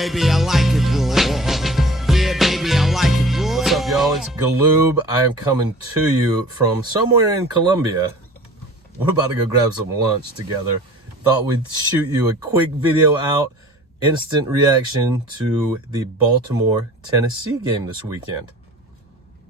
baby, I like it raw. Yeah, baby, I like it raw. What's up, y'all? It's Galoob. I am coming to you from somewhere in Colombia. We're about to go grab some lunch together. Thought we'd shoot you a quick video out. Instant reaction to the Baltimore-Tennessee game this weekend.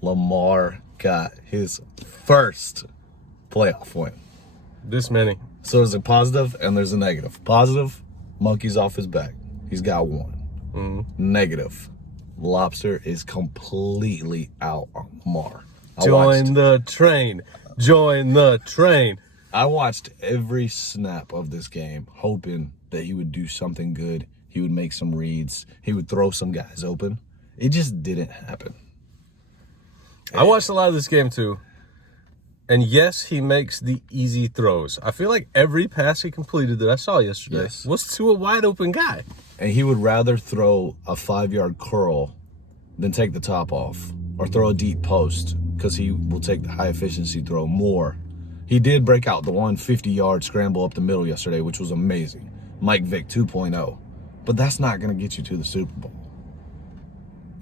Lamar got his first playoff win. This many. So there's a positive and there's a negative. Positive, monkey's off his back. He's got one. Negative, Lobster is completely out on Lamar. Join the train. Join the train. I watched every snap of this game, hoping that he would do something good. He would make some reads. He would throw some guys open. It just didn't happen. I watched a lot of this game too. And yes, he makes the easy throws. I feel like every pass he completed that I saw yesterday was to a wide open guy. And he would rather throw a 5-yard curl than take the top off or throw a deep post because he will take the high efficiency throw more. He did break out the 150-yard scramble up the middle yesterday, which was amazing. Mike Vick 2.0. But that's not going to get you to the Super Bowl.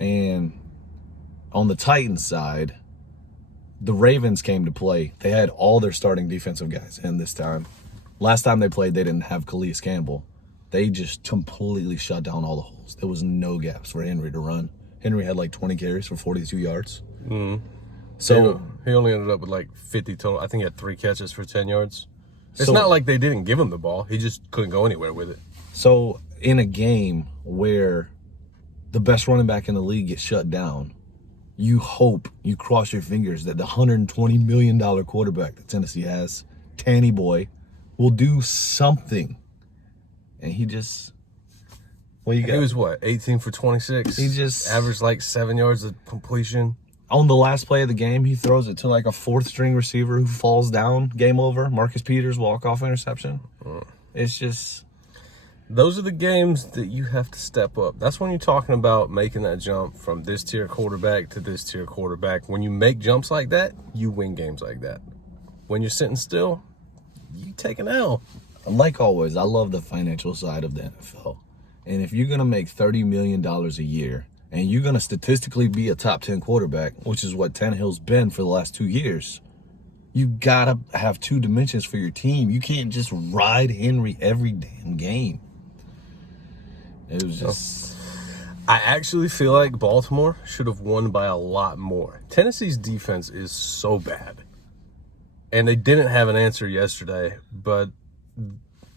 And on the Titans side, the Ravens came to play. They had all their starting defensive guys in this time. Last time they played, they didn't have Calais Campbell. They just completely shut down all the holes. There was no gaps for Henry to run. Henry had like 20 carries for 42 yards. So he only ended up with like 50 total. I think he had 3 catches for 10 yards. It's not like they didn't give him the ball. He just couldn't go anywhere with it. So in a game where the best running back in the league gets shut down, you hope, you cross your fingers that the $120 million quarterback that Tennessee has, Tanny Boy, will do something. And he just, what you got? He was what, 18 for 26? He just averaged like 7 yards of completion. On the last play of the game, he throws it to like a 4th-string receiver who falls down. Game over. Marcus Peters, walk-off interception. It's just, those are the games that you have to step up. That's when you're talking about making that jump from this tier quarterback to this tier quarterback. When you make jumps like that, you win games like that. When you're sitting still, you take an L. like always, I love the financial side of the NFL. And if you're going to make $30 million a year and you're going to statistically be a top 10 quarterback, which is what Tannehill's been for the last 2 years, you got to have 2 dimensions for your team. You can't just ride Henry every damn game. It was just... I actually feel like Baltimore should have won by a lot more. Tennessee's defense is so bad. And they didn't have an answer yesterday, but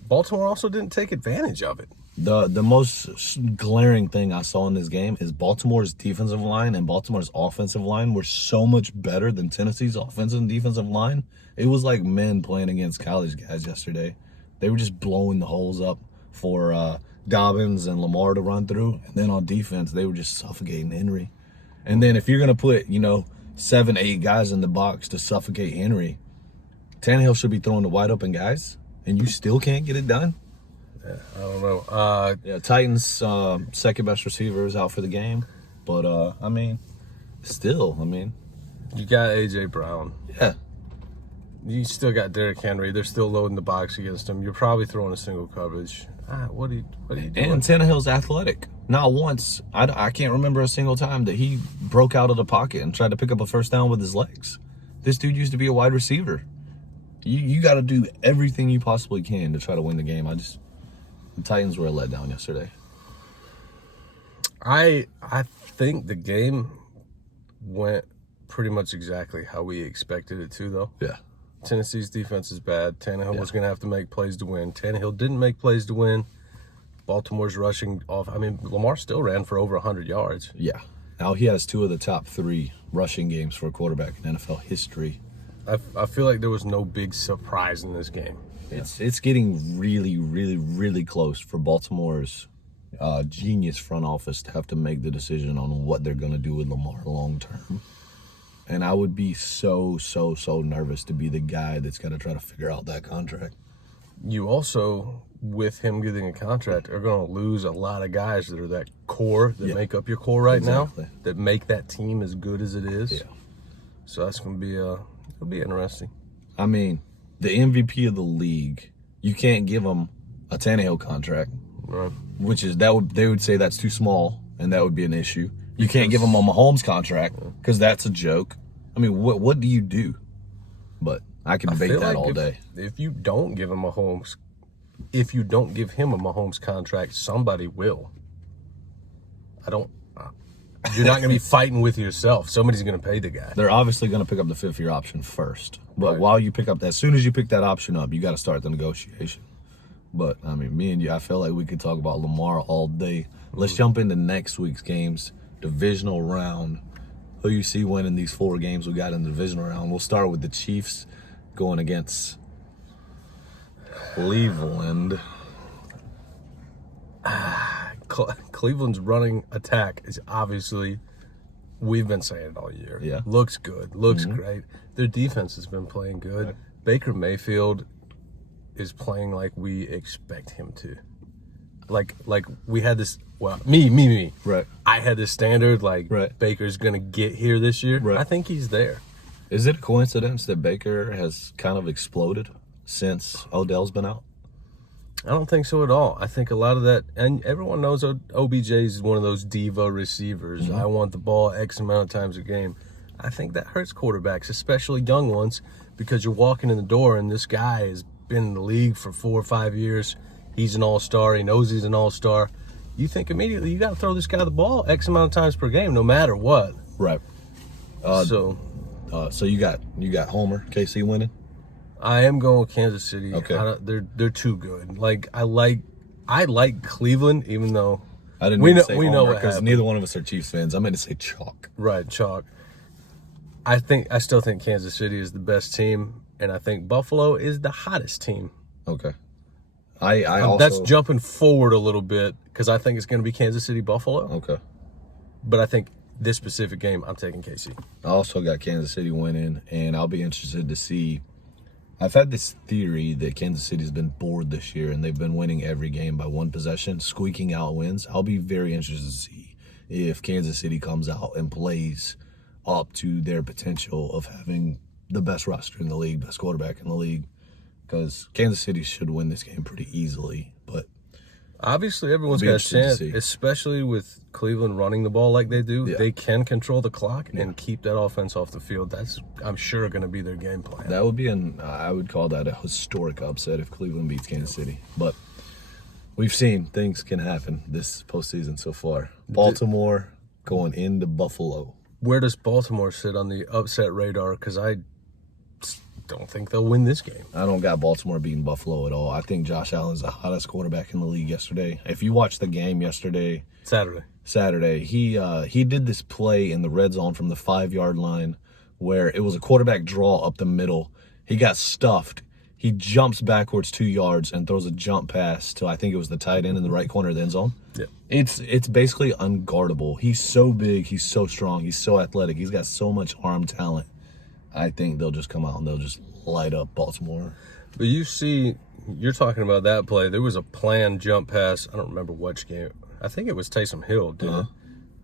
Baltimore also didn't take advantage of it. The most glaring thing I saw in this game is Baltimore's defensive line and Baltimore's offensive line were so much better than Tennessee's offensive and defensive line. It was like men playing against college guys yesterday. They were just blowing the holes up for Dobbins and Lamar to run through. And then on defense, they were just suffocating Henry. And then if you're going to put, 7, 8 guys in the box to suffocate Henry, Tannehill should be throwing the wide open guys, and you still can't get it done. Yeah, I don't know. Titans' second best receiver is out for the game. But, you got A.J. Brown. Yeah. You still got Derrick Henry. They're still loading the box against him. You're probably throwing a single coverage. What are you doing? And Tannehill's athletic. Not once. I can't remember a single time that he broke out of the pocket and tried to pick up a first down with his legs. This dude used to be a wide receiver. You got to do everything you possibly can to try to win the game. The Titans were a letdown yesterday. I think the game went pretty much exactly how we expected it to, though. Yeah. Tennessee's defense is bad. Tannehill was going to have to make plays to win. Tannehill didn't make plays to win. Baltimore's rushing off. Lamar still ran for over 100 yards. Yeah. Now he has 2 of the top 3 rushing games for a quarterback in NFL history. I feel like there was no big surprise in this game. It's getting really, really, really close for Baltimore's genius front office to have to make the decision on what they're going to do with Lamar long term. And I would be so nervous to be the guy that's going to try to figure out that contract. You also, with him getting a contract, are going to lose a lot of guys that are that core, that make up your core right now, that make that team as good as it is. Yeah. So that's going to be it'll be interesting. The MVP of the league, you can't give him a Tannehill contract. Right. which is they would say that's too small, and that would be an issue. You can't give him a Mahomes contract because that's a joke. I mean, what do you do? But I can debate that all day. If you don't give him a Mahomes contract, somebody will. You're not going to be fighting with yourself. Somebody's going to pay the guy. They're obviously going to pick up the fifth-year option first. But Right. while you pick up as soon as you pick that option up, you got to start the negotiation. But, I mean, me and you, I feel like we could talk about Lamar all day. Let's jump into next week's games, divisional round. Who you see winning these 4 games we got in the divisional round? We'll start with the Chiefs going against Cleveland. Cleveland's running attack is obviously, we've been saying it all year. Yeah. Looks good. Looks great. Their defense has been playing good. Baker Mayfield is playing like we expect him to. Like we had this, well, me. Right. I had this standard, like Right. Baker's going to get here this year. Right. I think he's there. Is it a coincidence that Baker has kind of exploded since Odell's been out? I don't think so at all. I think a lot of that, and everyone knows OBJ is one of those diva receivers. I want the ball X amount of times a game. I think that hurts quarterbacks, especially young ones, because you're walking in the door and this guy has been in the league for 4 or 5 years. He's an all-star. He knows he's an all-star. You think immediately you got to throw this guy the ball X amount of times per game, no matter what. Right. So you got Homer, KC winning? I am going with Kansas City. Okay. They're too good. Like I like Cleveland, even though I didn't we mean know to say we know Homer what because happened. neither one of us are Chiefs fans. I meant to say chalk. Right, chalk. I still think Kansas City is the best team, and I think Buffalo is the hottest team. Okay. I also That's jumping forward a little bit because I think it's going to be Kansas City Buffalo. Okay. But I think this specific game, I'm taking KC. I also got Kansas City winning, and I'll be interested to see. I've had this theory that Kansas City's been bored this year, and they've been winning every game by 1 possession, squeaking out wins. I'll be very interested to see if Kansas City comes out and plays up to their potential of having the best roster in the league, best quarterback in the league, because Kansas City should win this game pretty easily. But Obviously, everyone's It'll be got a chance, interesting to see. especially with Cleveland running the ball like they do. Yeah. They can control the clock and keep that offense off the field. That's, I'm sure, going to be their game plan. that would be I would call that a historic upset if Cleveland beats Kansas City. But we've seen things can happen this postseason so far. Baltimore going into Buffalo. Where does Baltimore sit on the upset radar? Because I don't think they'll win this game. I don't got Baltimore beating Buffalo at all. I think Josh Allen's the hottest quarterback in the league yesterday. If you watched the game yesterday, Saturday, he did this play in the red zone from the 5-yard line where it was a quarterback draw up the middle. He got stuffed. He jumps backwards 2 yards and throws a jump pass to, I think it was the tight end in the right corner of the end zone. Yeah. It's basically unguardable. He's so big. He's so strong. He's so athletic. He's got so much arm talent. I think they'll just come out and they'll just light up Baltimore. But you're talking about that play. There was a planned jump pass. I don't remember which game. I think it was Taysom Hill, did it?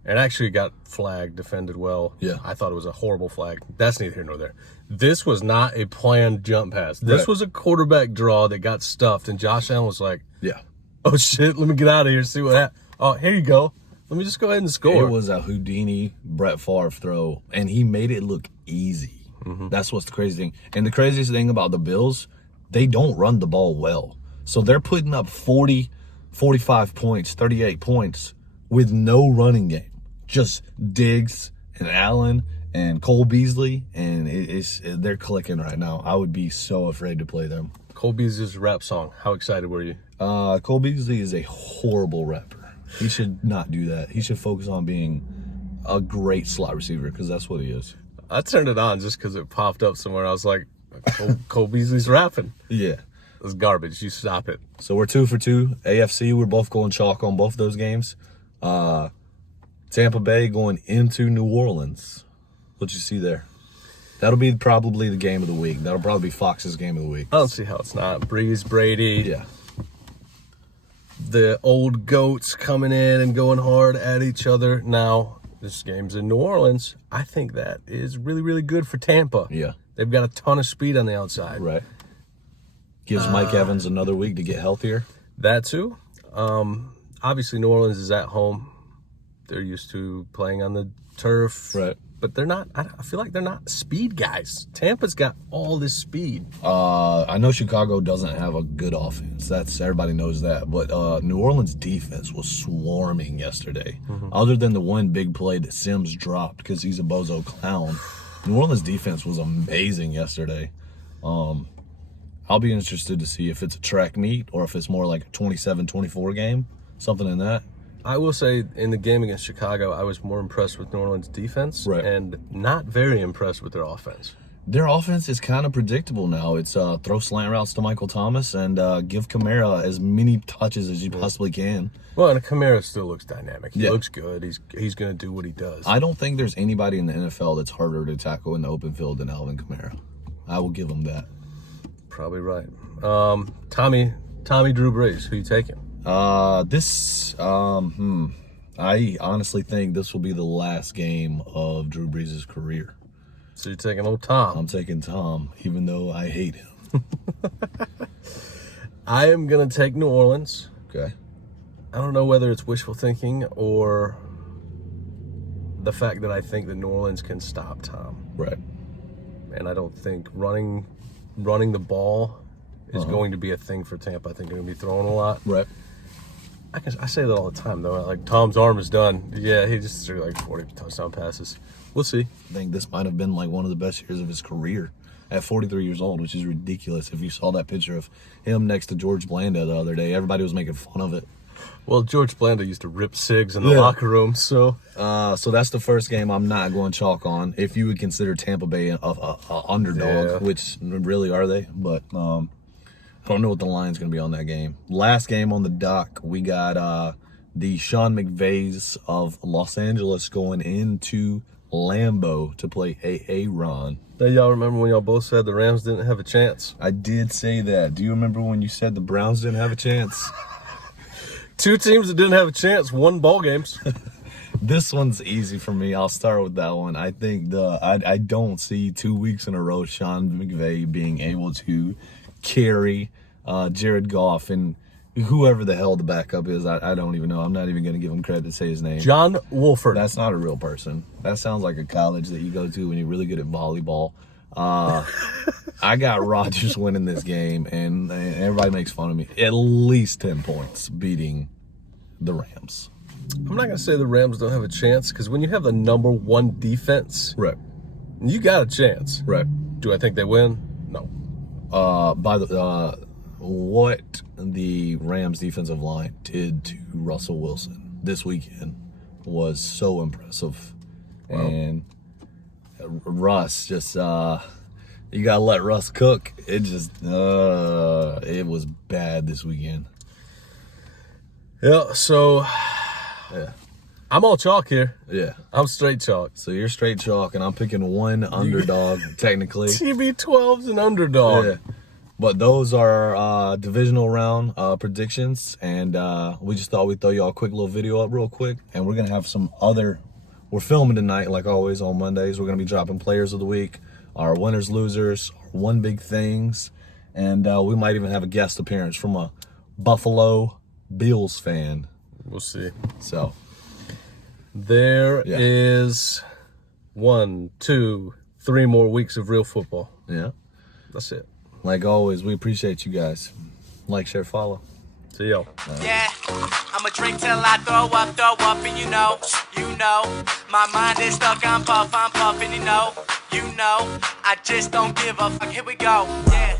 And actually got flagged, defended well. Yeah. I thought it was a horrible flag. That's neither here nor there. This was not a planned jump pass. This Right. was a quarterback draw that got stuffed, and Josh Allen was like, Yeah. oh, shit, let me get out of here, see what happens. Oh, here you go. Let me just go ahead and score. It was a Houdini Brett Favre throw, and he made it look easy. That's what's the crazy thing. And the craziest thing about the Bills, they don't run the ball well. So they're putting up 40, 45 points, 38 points with no running game. Just Diggs and Allen and Cole Beasley, and they're clicking right now. I would be so afraid to play them. Cole Beasley's rap song. How excited were you? Cole Beasley is a horrible rapper. He should not do that. He should focus on being a great slot receiver because that's what he is. I turned it on just because it popped up somewhere. I was like, Cole Beasley's rapping. Yeah. It's garbage. You stop it. So we're 2 for 2. AFC, we're both going chalk on both those games. Tampa Bay going into New Orleans. What you see there? That'll be probably the game of the week. That'll probably be Fox's game of the week. I don't see how it's not. Brees, Brady, Yeah. the old goats coming in and going hard at each other. Now, this game's in New Orleans. I think that is really, really good for Tampa. Yeah. They've got a ton of speed on the outside. Right. Gives Mike Evans another week to get healthier. That too. Obviously, New Orleans is at home. They're used to playing on the turf. Right. But they're not, I feel like they're not speed guys. Tampa's got all this speed. I know Chicago doesn't have a good offense. Everybody knows that. But New Orleans defense was swarming yesterday. Other than the one big play that Sims dropped because he's a bozo clown, New Orleans defense was amazing yesterday. I'll be interested to see if it's a track meet or if it's more like a 27-24 game, something in that. I will say in the game against Chicago, I was more impressed with New Orleans' defense and not very impressed with their offense. Their offense is kind of predictable now. It's throw slant routes to Michael Thomas and give Kamara as many touches as you possibly can. Well, and Kamara still looks dynamic. He Yeah. looks good. He's going to do what he does. I don't think there's anybody in the NFL that's harder to tackle in the open field than Alvin Kamara. I will give him that. Probably right. Tommy Drew Brees, who you taking? I honestly think this will be the last game of Drew Brees' career. So you're taking old Tom. I'm taking Tom, even though I hate him. I am going to take New Orleans. Okay. I don't know whether it's wishful thinking or the fact that I think that New Orleans can stop Tom. Right. And I don't think running the ball is going to be a thing for Tampa. I think they're going to be throwing a lot. Right. I say that all the time, though. Like, Tom's arm is done. Yeah, he just threw like 40 touchdown passes. We'll see. I think this might have been like one of the best years of his career at 43 years old, which is ridiculous. If you saw that picture of him next to George Blanda the other day, everybody was making fun of it. Well, George Blanda used to rip cigs in the locker room, so. So that's the first game I'm not going chalk on. If you would consider Tampa Bay a underdog, which really are they? But I don't know what the line's going to be on that game. Last game on the dock, we got the Sean McVays of Los Angeles going into Lambeau to play Aaron. Now, y'all remember when y'all both said the Rams didn't have a chance? I did say that. Do you remember when you said the Browns didn't have a chance? Two teams that didn't have a chance won ball games. This one's easy for me. I'll start with that one. I think I don't see 2 weeks in a row Sean McVay being able to carry Jared Goff and whoever the hell the backup is. I don't even know. I'm not even going to give him credit to say his name. John Wolford. That's not a real person. That sounds like a college that you go to when you're really good at volleyball. I got Rodgers winning this game, and everybody makes fun of me. At least 10 points beating the Rams. I'm not going to say the Rams don't have a chance, because when you have the number one defense, Right. you got a chance. Right. Do I think they win? No. What the Rams defensive line did to Russell Wilson this weekend was so impressive. Wow. And Russ just, you got to let Russ cook. It just, it was bad this weekend. Yeah, so I'm all chalk here. Yeah. I'm straight chalk. So you're straight chalk, and I'm picking one underdog, technically. TB12's an underdog. Yeah. But those are divisional round predictions, and we just thought we'd throw y'all a quick little video up real quick, and we're going to have some other, we're filming tonight, like always, on Mondays. We're going to be dropping players of the week, our winners, losers, our one big things, and we might even have a guest appearance from a Buffalo Bills fan. We'll see. So there is 1, 2, 3 more weeks of real football. Yeah. That's it. Like always, we appreciate you guys. Like, share, follow. See y'all. Yeah, I'ma drink till I throw up, and you know, my mind is stuck, I'm puffing, you know, I just don't give a fuck, here we go, yeah.